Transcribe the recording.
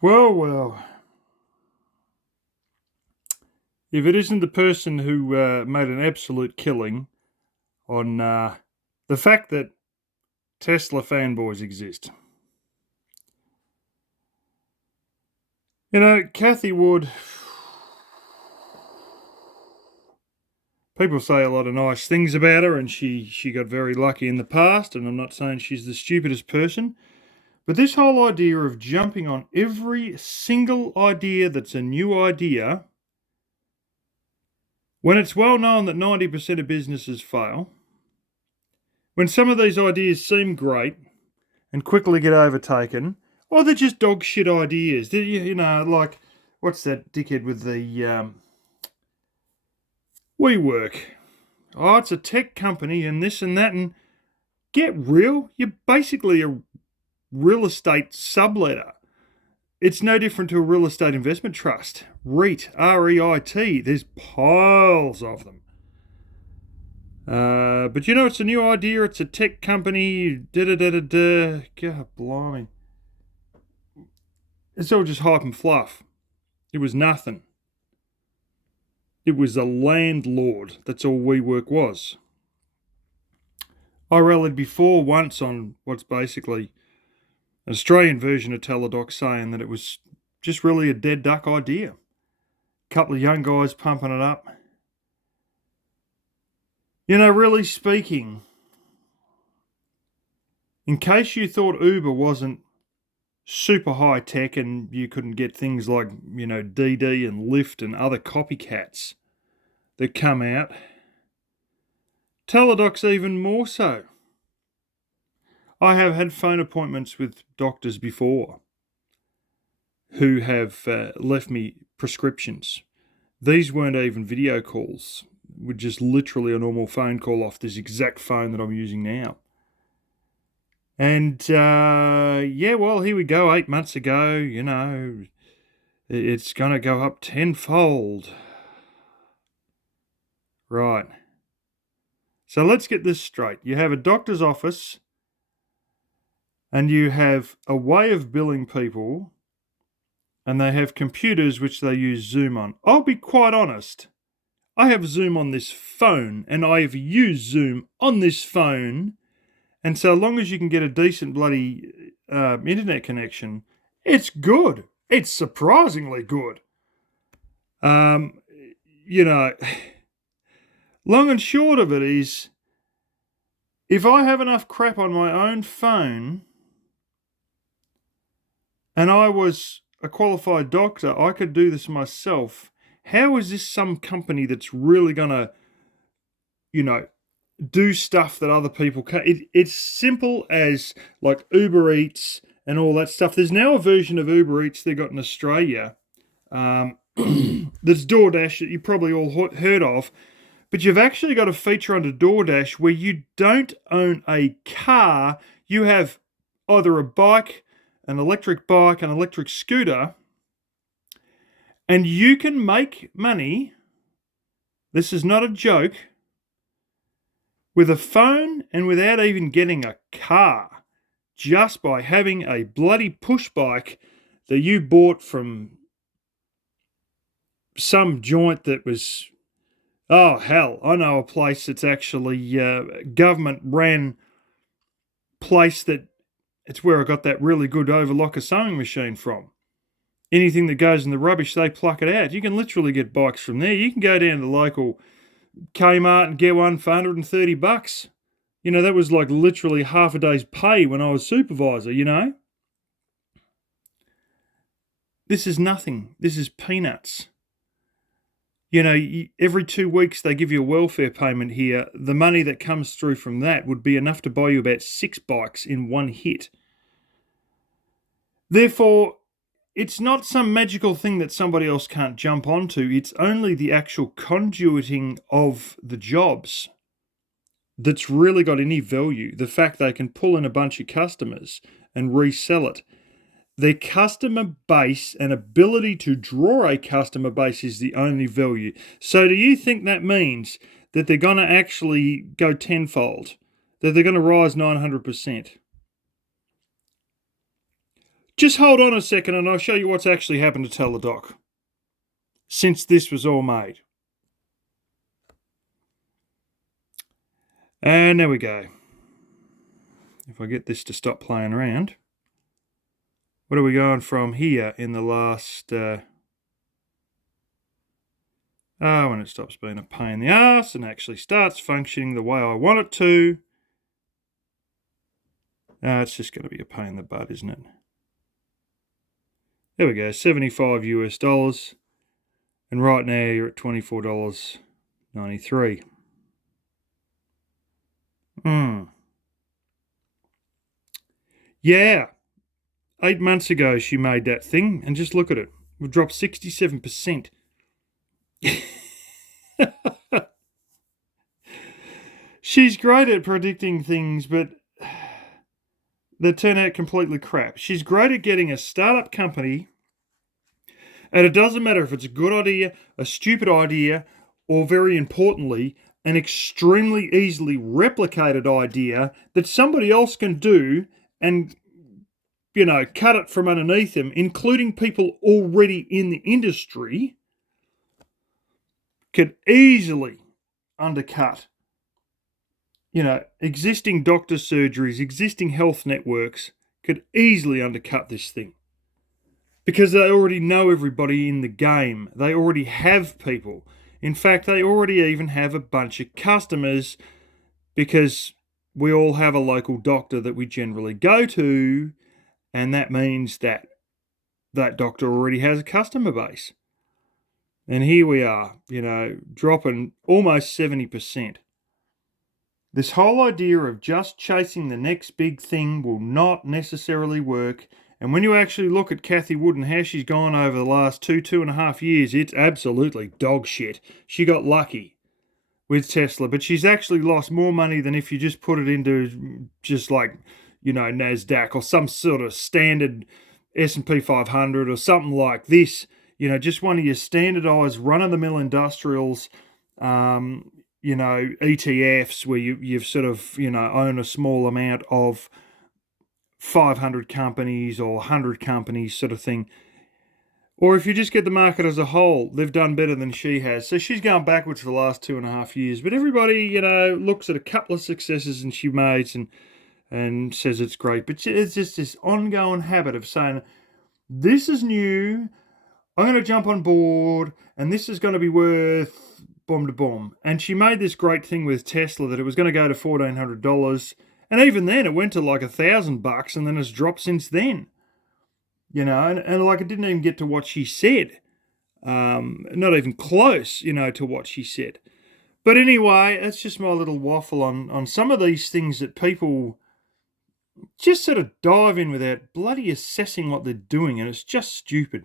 Well. If it isn't the person who made an absolute killing on the fact that Tesla fanboys exist. You know, Cathie Wood, people say a lot of nice things about her, and she got very lucky in the past, and I'm not saying she's the stupidest person, but this whole idea of jumping on every single idea that's a new idea, when it's well known that 90% of businesses fail, when some of these ideas seem great and quickly get overtaken, or they're just dog shit ideas. You know, like, what's that dickhead with the WeWork? Oh, it's a tech company and this and that, and get real. You're basically a real estate subletter. It's no different to a real estate investment trust. REIT, REIT. There's piles of them. But you know, it's a new idea. It's a tech company. Da da da da da. God blimey. It's all just hype and fluff. It was nothing. It was a landlord. That's all WeWork was. I rallied before once on what's basically an Australian version of Teledoc saying that it was just really a dead duck idea. A couple of young guys pumping it up. You know, really speaking, in case you thought Uber wasn't super high tech and you couldn't get things like, you know, DD and Lyft and other copycats that come out, Teledoc's even more so. I have had phone appointments with doctors before who have left me prescriptions. These weren't even video calls, were just literally a normal phone call off this exact phone that I'm using now. And well, here we go. 8 months ago, you know, it's going to go up tenfold. Right. So let's get this straight. You have a doctor's office and you have a way of billing people, and they have computers which they use Zoom on. I'll be quite honest. I have Zoom on this phone, and I've used Zoom on this phone, and so long as you can get a decent bloody internet connection, it's good. It's surprisingly good. You know, long and short of it is, if I have enough crap on my own phone and I was a qualified doctor, I could do this myself. How is this some company that's really going to, you know, do stuff that other people can't? It's simple as like Uber Eats and all that stuff. There's now a version of Uber Eats they got in Australia that's DoorDash that you probably all heard of. But you've actually got a feature under DoorDash where you don't own a car. You have either a bike, an electric scooter, and you can make money. This is not a joke. With a phone and without even getting a car, just by having a bloody push bike that you bought from some joint that was, oh hell, I know a place that's actually government ran place that it's where I got that really good overlocker sewing machine from. Anything that goes in the rubbish, they pluck it out. You can literally get bikes from there. You can go down to the local Kmart and get one for $130. You know, that was like literally half a day's pay when I was supervisor, you know. This is nothing. This is peanuts. You know, every 2 weeks they give you a welfare payment here. The money that comes through from that would be enough to buy you about 6 bikes in one hit. Therefore, it's not some magical thing that somebody else can't jump onto. It's only the actual conduiting of the jobs that's really got any value. The fact they can pull in a bunch of customers and resell it. Their customer base and ability to draw a customer base is the only value. So do you think that means that they're going to actually go tenfold? That they're going to rise 900%? Just hold on a second and I'll show you what's actually happened to Teladoc since this was all made. And there we go. If I get this to stop playing around. What are we going from here in the last... when it stops being a pain in the ass and actually starts functioning the way I want it to. It's just going to be a pain in the butt, isn't it? There we go, $75 US. And right now you're at $24.93. Yeah. 8 months ago she made that thing, and just look at it. We've dropped 67%. She's great at predicting things, but they turn out completely crap. She's great at getting a startup company, and it doesn't matter if it's a good idea, a stupid idea, or very importantly, an extremely easily replicated idea that somebody else can do and, cut it from underneath them, including people already in the industry, could easily undercut, existing doctor surgeries, existing health networks could easily undercut this thing. Because they already know everybody in the game. They already have people. In fact, they already even have a bunch of customers because we all have a local doctor that we generally go to, and that means that that doctor already has a customer base. And here we are, dropping almost 70%. This whole idea of just chasing the next big thing will not necessarily work. And when you actually look at Cathie Wood and how she's gone over the last 2.5 years, it's absolutely dog shit. She got lucky with Tesla, but she's actually lost more money than if you just put it into just like, NASDAQ or some sort of standard S&P 500 or something like this. Just one of your standardized run-of-the-mill industrials, ETFs where you've sort of, own a small amount of 500 companies or 100 companies sort of thing. Or if you just get the market as a whole, they've done better than she has. So she's gone backwards for the last 2.5 years. But everybody, looks at a couple of successes and she made and says it's great. But it's just this ongoing habit of saying, this is new, I'm going to jump on board, and this is going to be worth boom to boom. And she made this great thing with Tesla that it was going to go to $1,400. And even then, it went to like $1,000, and then it's dropped since then. And like it didn't even get to what she said. Not even close, to what she said. But anyway, that's just my little waffle on some of these things that people just sort of dive in without bloody assessing what they're doing, and it's just stupid.